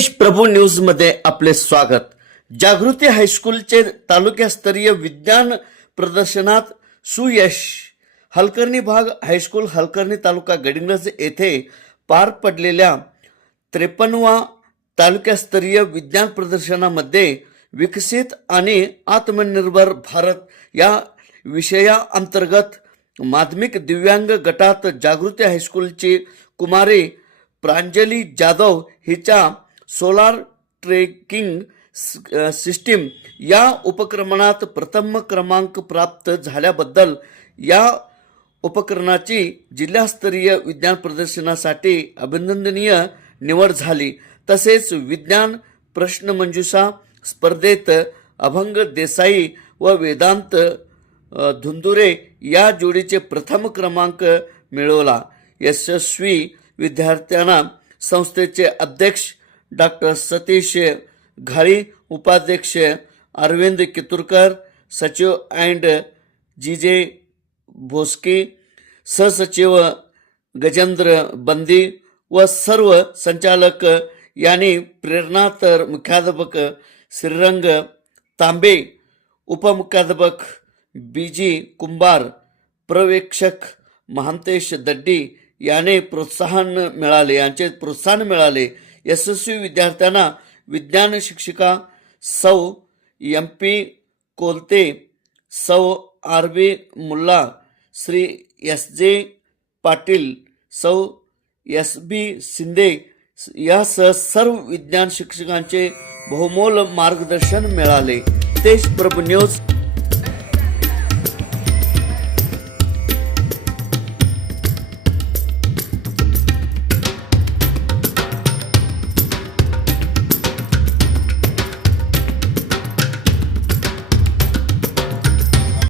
देश प्रभू न्यूज मध्ये आपले स्वागत। जागृती हायस्कूलचे तालुकास्तरीय विज्ञान प्रदर्शनात सुयश। हलकर्णी भाग हायस्कूल हलकर्णी तालुका गडिंग्लज येथे पार पडलेल्या 53वा तालुकास्तरीय विज्ञान प्रदर्शनामध्ये विकसित आणि आत्मनिर्भर भारत या विषयाअंतर्गत माध्यमिक दिव्यांग गटात जागृती हायस्कूलची कुमारी प्रांजली जाधव हिच्या सोलार ट्रेकिंग सिस्टीम या उपक्रमात प्रथम क्रमांक प्राप्त झाल्याबद्दल या उपकरणाची जिल्हास्तरीय विज्ञान प्रदर्शनासाठी अभिनंदनीय निवड झाली। तसेच विज्ञान प्रश्नमंजुषा स्पर्धेत अभंग देसाई व वेदांत धुंदुरे या जोडीचे प्रथम क्रमांक मिळवला। यशस्वी विद्यार्थ्यांना संस्थेचे अध्यक्ष डॉक्टर सतीश घाळी, उपाध्यक्ष अरविंद कितुरकर, सचिव अँड जीजे भोसकी, सहसचिव गजेंद्र बंदी व सर्व संचालक यांनी प्रेरणा, तर मुख्याध्यापक श्रीरंग तांबे, उपमुख्याध्यापक बीजी कुंभार, पर्यवेक्षक महांतेश दड्डी यांचे प्रोत्साहन मिळाले। यशस्वी विद्यार्थ्यांना विज्ञान शिक्षिका सौ MP कोलते, सौ RB मुल्ला, श्री SJ पाटील, सौ SB शिंदे यासह सर्व विज्ञान शिक्षकांचे बहुमोल मार्गदर्शन मिळाले। देश प्रभू न्यूज